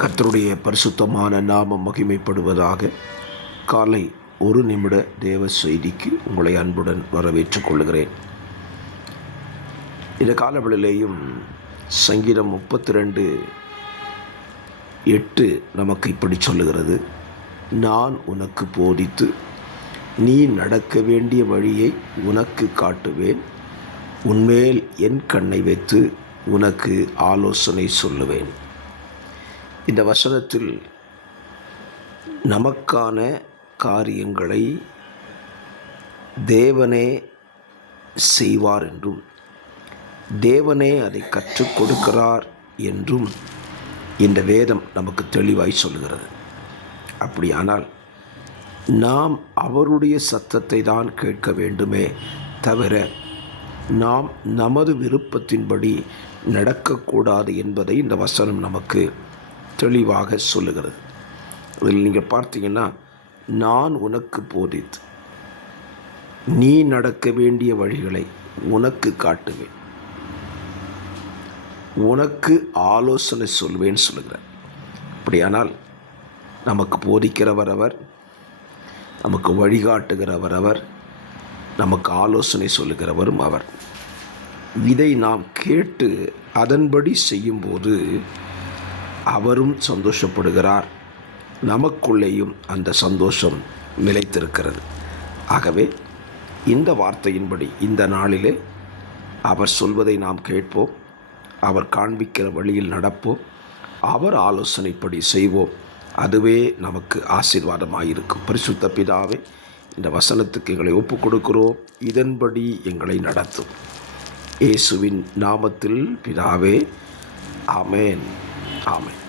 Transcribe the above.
கர்த்தருடைய பரிசுத்தமான நாமம் மகிமைப்படுவதாக. காலை ஒரு நிமிட தேவ செய்திக்கு உங்களை அன்புடன் வரவேற்றுக் கொள்கிறேன். இந்த காலவெளியிலேயும் சங்கீதம் 32:8 நமக்கு இப்படி சொல்லுகிறது: நான் உனக்கு போதித்து நீ நடக்க வேண்டிய வழியை உனக்கு காட்டுவேன், உன்மேல் என் கண்ணை வைத்து உனக்கு ஆலோசனை சொல்லுவேன். இந்த வசனத்தில் நமக்கான காரியங்களை தேவனே செய்வார் என்றும், தேவனே அதை கற்றுக் கொடுக்கிறார் என்றும் இந்த வேதம் நமக்கு தெளிவாய் சொல்கிறது. அப்படியானால் நாம் அவருடைய சத்தத்தை தான் கேட்க வேண்டுமே தவிர நாம் நமது விருப்பத்தின்படி நடக்கக்கூடாது என்பதை இந்த வசனம் நமக்கு தெளிவாக சொல்லுகிறது. இதில் நீங்கள் பார்த்தீங்கன்னா, நான் உனக்கு போதித்து நீ நடக்க வேண்டிய வழிகளை உனக்கு காட்டுவேன், உனக்கு ஆலோசனை சொல்வேன்னு சொல்லுகிறார். அப்படியானால் நமக்கு போதிக்கிறவர் அவர், நமக்கு வழிகாட்டுகிறவர் அவர், நமக்கு ஆலோசனை சொல்லுகிறவரும் அவர். இதை நாம் கேட்டு அதன்படி செய்யும்போது அவரும் சந்தோஷப்படுகிறார், நமக்குள்ளேயும் அந்த சந்தோஷம் நிலைத்திருக்கிறது. ஆகவே இந்த வார்த்தையின்படி இந்த நாளிலே அவர் சொல்வதை நாம் கேட்போம், அவர் காண்பிக்கிற வழியில் நடப்போம், அவர் ஆலோசனைப்படி செய்வோம். அதுவே நமக்கு ஆசீர்வாதமாயிருக்கும். பரிசுத்த பிதாவே, இந்த வசனத்துக்கு எங்களை ஒப்புக் கொடுக்கிறோம், இதன்படி எங்களை நடத்தும். இயேசுவின் நாமத்தில் பிதாவே, ஆமென், ஆமென்.